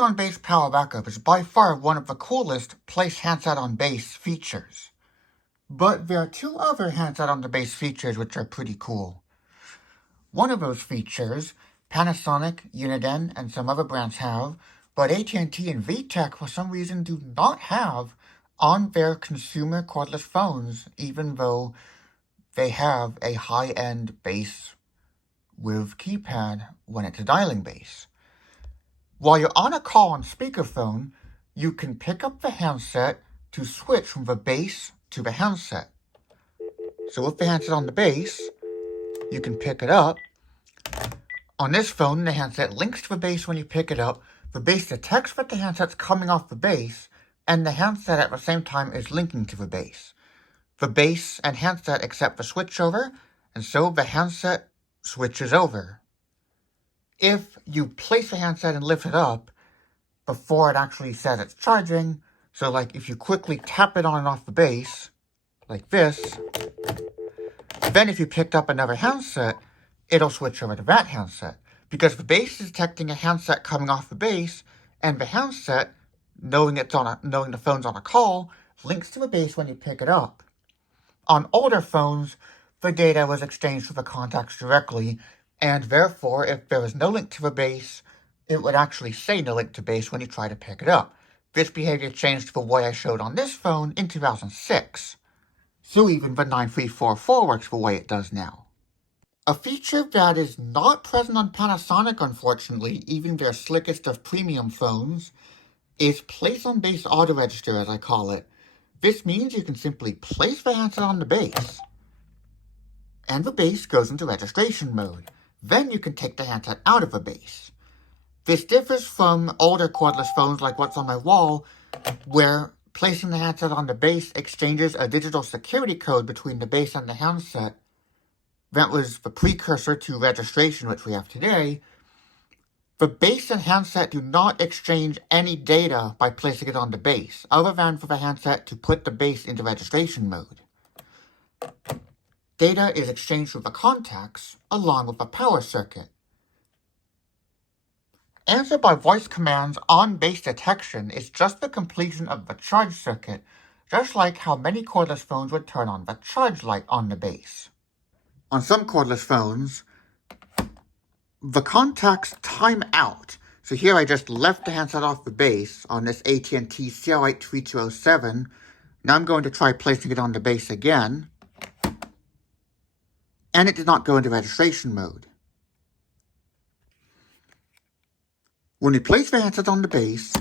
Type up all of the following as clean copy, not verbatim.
on base power backup is by far one of the coolest place handset on base features. But there are two other handset on the base features which are pretty cool. One of those features, Panasonic, Uniden, and some other brands have, but AT&T and Vtech for some reason do not have on their consumer cordless phones, even though they have a high-end base with keypad when it's a dialing base. While you're on a call on speakerphone, you can pick up the handset to switch from the base to the handset. So with the handset on the base, you can pick it up. On this phone, the handset links to the base when you pick it up. The base detects that the handset's coming off the base, and the handset at the same time is linking to the base. The base and handset accept the switchover, and so the handset switches over. If you place the handset and lift it up before it actually says it's charging, so like if you quickly tap it on and off the base, like this, then if you picked up another handset, it'll switch over to that handset. Because the base is detecting a handset coming off the base, and the handset, knowing the phone's on a call, links to the base when you pick it up. On older phones, the data was exchanged to the contacts directly, and therefore, if there was no link to the base, it would actually say no link to base when you try to pick it up. This behavior changed to the way I showed on this phone in 2006. So even the 9344 works the way it does now. A feature that is not present on Panasonic, unfortunately, even their slickest of premium phones, is place on base auto register, as I call it. This means you can simply place the handset on the base, and the base goes into registration mode. Then you can take the handset out of the base. This differs from older cordless phones like what's on my wall, where placing the handset on the base exchanges a digital security code between the base and the handset. That was the precursor to registration, which we have today. The base and handset do not exchange any data by placing it on the base, other than for the handset to put the base into registration mode. Data is exchanged with the contacts, along with the power circuit. Answer by voice commands on base detection is just the completion of the charge circuit, just like how many cordless phones would turn on the charge light on the base. On some cordless phones, the contacts time out. So here I just left the handset off the base on this AT&T CL83207. Now I'm going to try placing it on the base again. And it did not go into registration mode. When we place the handset on the base,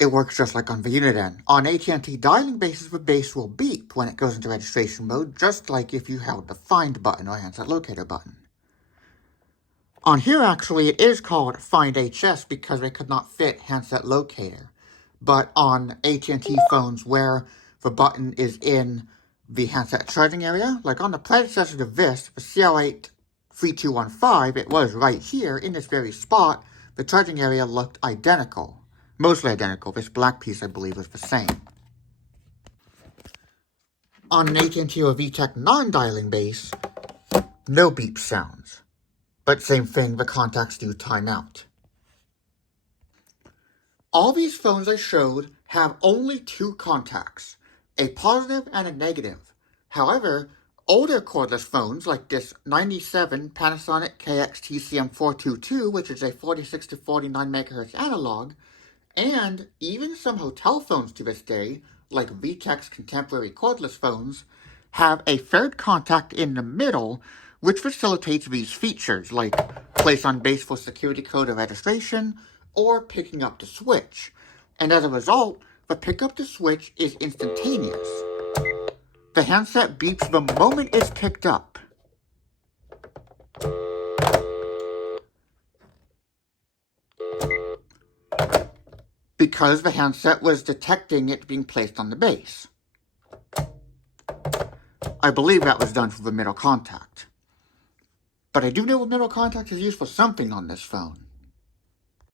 it works just like on the Uniden. On AT&T dialing bases, the base will beep when it goes into registration mode, just like if you held the find button or handset locator button. On here, actually, it is called Find HS because they could not fit handset locator. But on AT&T phones where the button is in the handset charging area, like on the predecessor to this, the CL83215, it was right here in this very spot. The charging area looked identical. Mostly identical. This black piece, I believe, was the same. On an AT&T or Vtech non-dialing base, no beep sounds. But same thing, the contacts do time out. All these phones I showed have only two contacts, a positive and a negative. However, older cordless phones like this 97 Panasonic KX-TCM422, which is a 46 to 49 MHz analog, and even some hotel phones to this day, like Vtech's contemporary cordless phones, have a third contact in the middle, which facilitates these features, like place on base for security code or registration, or picking up the switch. And as a result, the pickup to switch is instantaneous. The handset beeps the moment it's picked up. Because the handset was detecting it being placed on the base. I believe that was done for the middle contact. But I do know the middle contact is used for something on this phone.